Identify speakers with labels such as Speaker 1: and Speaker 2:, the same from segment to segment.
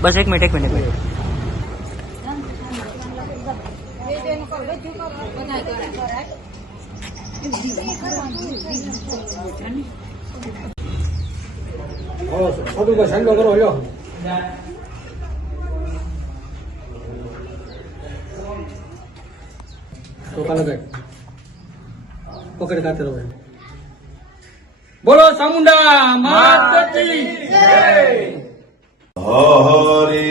Speaker 1: બસ એક મિનિટ એક મિનિટ
Speaker 2: બધું બસ ઠંડો કરો લ્યો તો કાલે બેઠ પકડ ખાતે રહો બોલો ચામુંડા हरे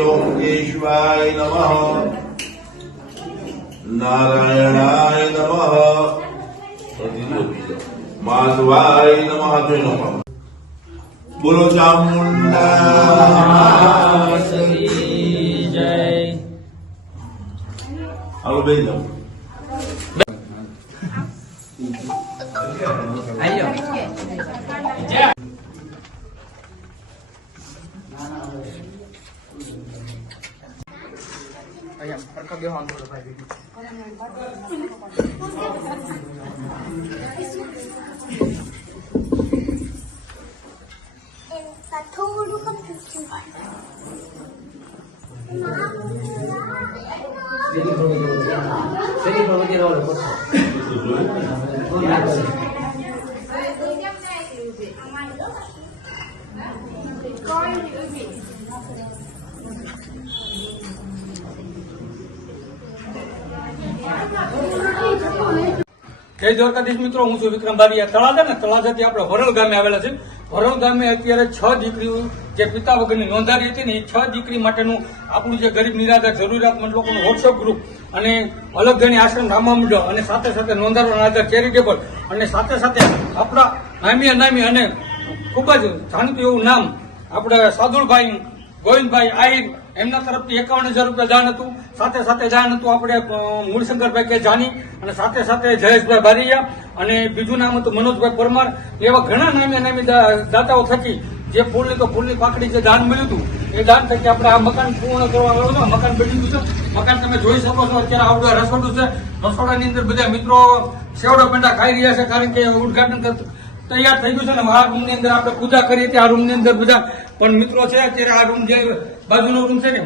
Speaker 3: ओंकेश्वराय नमः नारायणाय नमः माधवाय नमः ते नमः बोलो चामुंडा जय আরও বেরিয়ে નમઃ નારાયણાય નમઃ માધવાય નમઃ તે નમઃ બોલો ચામુંડા
Speaker 1: જય
Speaker 3: હાલો બેન જાઓ
Speaker 4: થોડું કમ
Speaker 2: જય દ્વારકાધીશ મિત્રો, હું છું વિક્રમ બારિયા તળાજા ને તળાજાથી આપણે વરલ ગામે આવેલા છે વરલ ગામે અત્યારે છ દીકરીઓ, જે પિતા વગરની નોંધારી હતી ને એ છ દીકરી માટેનું આપણું જે ગરીબ નિરાધાર જરૂરિયાતમંદ લોકોનું વોટ્સઅપ ગ્રુપ અને અલગ ગણી આશ્રમ રામા મંડળ અને સાથે સાથે નોંધારવાના આધાર ચેરિટેબલ અને સાથે સાથે આપણા નામી અનામી અને ખૂબ જ જાણીતું એવું નામ આપણે સાદુલભાઈ, ગોવિંદભાઈ આહિર, એમના તરફથી એકાવન હજાર રૂપિયા દાન હતું. સાથે સાથે દાન હતું આપણે મૂળશંકરભાઈ કે જાની અને સાથે સાથે જયેશભાઈ બારીયા અને બીજું નામ હતું મનોજભાઈ પરમાર. એવા ઘણા નામે નામી દાતાઓ થકી જે ફૂલની તો ફૂલની પાકડી જે દાન મળ્યું હતું, એ દાન થકી આપણે આ મકાન પૂર્ણ કરવા આવ્યો છે. મકાન બની ગયું છે. મકાન તમે જોઈ શકો છો. અત્યારે આવડું રસોડું છે. રસોડાની અંદર બધા મિત્રો સેવડો પેંડા ખાઈ રહ્યા છે કારણ કે ઉદઘાટન કરતું તૈયાર થઈ ગયું છે ને આ રૂમની અંદર આપણે પૂજા કરીએ છીએ. આ રૂમની અંદર બધા પણ મિત્રો છે. અત્યારે આ રૂમ જે બાજુનો રૂમ છે ને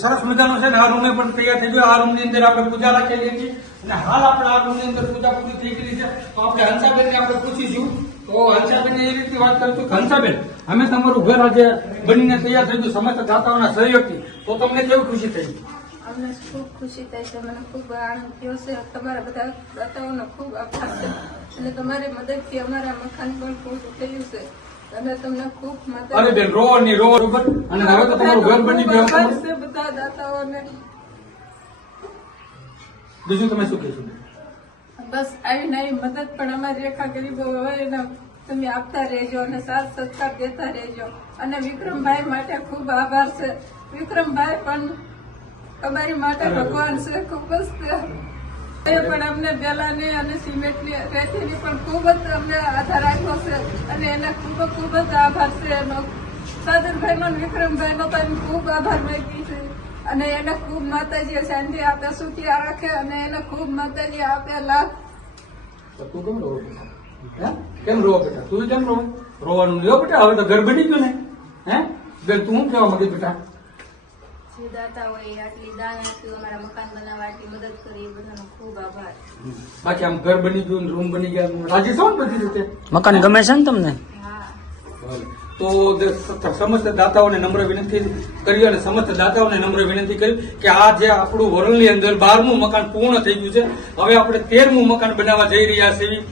Speaker 2: સરસ મજાનો છે ને આ રૂમે પણ તૈયાર થઈ ગયો. આ રૂમની અંદર આપણે પૂજા રાખેલી હતી અને હાલ આપણે આ રૂમની અંદર પૂજા પૂરી થઈ ગઈ છે. તો આપણે હંસાબેનને આપણે પૂછીશું. તો હંસાબેન એ રીતે વાત કરીશું કે હંસાબેન, અમે તમારું ઘર આજે બનીને તૈયાર થઈ ગયું, સમસ્ત દાતાઓના સહયોગથી. તો તમને કેવી ખુશી થઈ?
Speaker 5: અમને ખૂબ ખુશી થાય છે. મને ખૂબ આનંદ થયો છે. તમારા બધા દાતાઓનો ખૂબ આભાર છે. અને તમારી મદદથી અમારા મકાન પણ પૂરું થયું છે.
Speaker 2: અરે બેન રો ની રો બરોબર? અને હવે તો તમારું ઘર બની ગયું.
Speaker 5: બધા દાતાઓને.
Speaker 2: બીજું તમે શું કહેશો?
Speaker 5: બસ આવી નવી મદદ પણ અમારી રેખા ગરીબો હોય તમે આપતા રહેજો અને સાથ સત્કાર દેતા રહેજો. અને વિક્રમભાઈ માટે ખૂબ આભાર છે. વિક્રમભાઈ પણ અમારી માટે ભગવાન છે. ખૂબ જ પણ અમને બેલાની અને સિમેન્ટની રેતીની પણ ખૂબ જ અમને આધાર રાખ્યો છે અને એને ખૂબ ખૂબ જ આભાર છે. એનો સાદરભાઈનો વિક્રમભાઈનો પણ ખૂબ આભાર માગી છે અને એને ખૂબ માતાજી શાંતિ આપે, સુખી રાખે અને એને ખૂબ માતાજી આપે. લાભ
Speaker 2: તો કેમ રોવો બેટા? કેમ રોવો બેટા? તું કેમ રોવો? રોવાનું લ્યો બેટા, હવે તો ગર્ભ ગયું ને. હે? તું કેવા માંગે બેટા?
Speaker 5: જે દાતા હોય આટલી દાન આપ્યું અમારા મકાન બનાવવા આટલી મદદ કરી એ બધાનો ખૂબ આભાર.
Speaker 2: બાકી આમ ઘર બની ગયું રૂમ બની ગયા રાજી છો બધી રીતે?
Speaker 1: મકાન ગમે છે ને તમને?
Speaker 2: તો સમસ્ત દાતાઓને નમ્ર વિનંતી કરી અને સમસ્ત દાતાઓને નમ્ર વિનંતી કરી કે આ જે આપણું વરણની અંદર બારમું મકાન પૂર્ણ થઈ ગયું છે હવે આપણે તેરમું મકાન બનાવવા જઈ રહ્યા છીએ.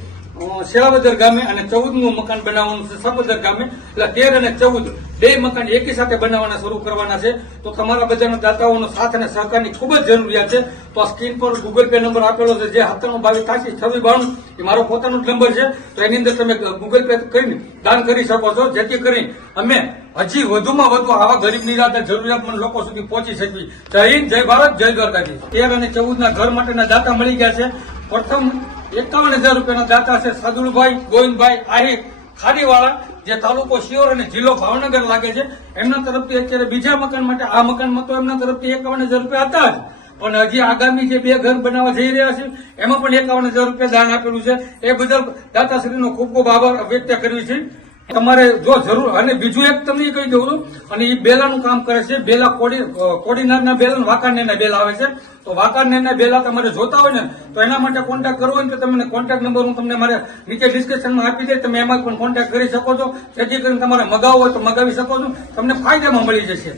Speaker 2: અ, ગામે અને ચૌદમું મકાન બનાવવાનું છે સબદર ગામે. એટલે તેર અને ચૌદ બે મકાન એકી સાથે બનાવવાના શરૂ કરવાના છે. તો તમારા બધાના દાતાઓનો સાથ અને સહકારની ખૂબ જ જરૂરિયાત છે. તો આ સ્ક્રીન પર ગૂગલ પે નંબર આપેલો છે જે સત્તાણું બાવીસ ત્યાસી છવ્વીસ બાણું એ મારો પોતાનો જ નંબર છે. તો એની અંદર તમે ગૂગલ પે કરીને દાન કરી શકો છો. જેથી કરીને અમે હજી વધુમાં વધુ આવા ગરીબ નિરાધાર જરૂરિયાતમંદ લોકો સુધી પહોંચી શકીએ. જય હિન્દ જય ભારત જય દ્વારકાજી તેર અને ચૌદ ના ઘર માટેના દાતા મળી ગયા છે. પ્રથમ એકાવન હજાર રૂપિયાના દાતા છે સદુલભાઈ, ગોવિંદભાઈ, આહિર, ખાડીવાળા, જે તાલુકો શિયોર અને જિલ્લો ભાવનગર લાગે છે, એમના તરફથી અત્યારે બીજા મકાન માટે, આ મકાનમાં તો એમના તરફથી એકાવન હજાર રૂપિયા હતા જ. પણ હજી આગામી જે બે ઘર બનાવવા જઈ રહ્યા છે, એમાં પણ એકાવન હજાર રૂપિયા દાન આપેલું છે. એ બદલ દાતાશ્રીનો ખૂબ ખૂબ આભાર વ્યક્ત કર્યું છે તમારે જો જરૂર, અને બીજું એક તમને કહી દઉં છું, અને એ બેલાનું કામ કરે છે, બેલા કોડી કોડીનારના બેલા વાંકાનેરના બેલા આવે છે. તો વાંકાનેરના બેલા તમારે જોતા હોય ને, તો એના માટે કોન્ટેક્ટ કરવો હોય તો તમને કોન્ટેક્ટ નંબર હું તમને મારે નીચે ડિસ્ક્રિપ્શનમાં આપી દે તમે એમાં પણ કોન્ટેક્ટ કરી શકો છો. જેથી કરીને તમારે મગાવવો હોય તો મગાવી શકો છો. તમને ફાયદામાં મળી જશે.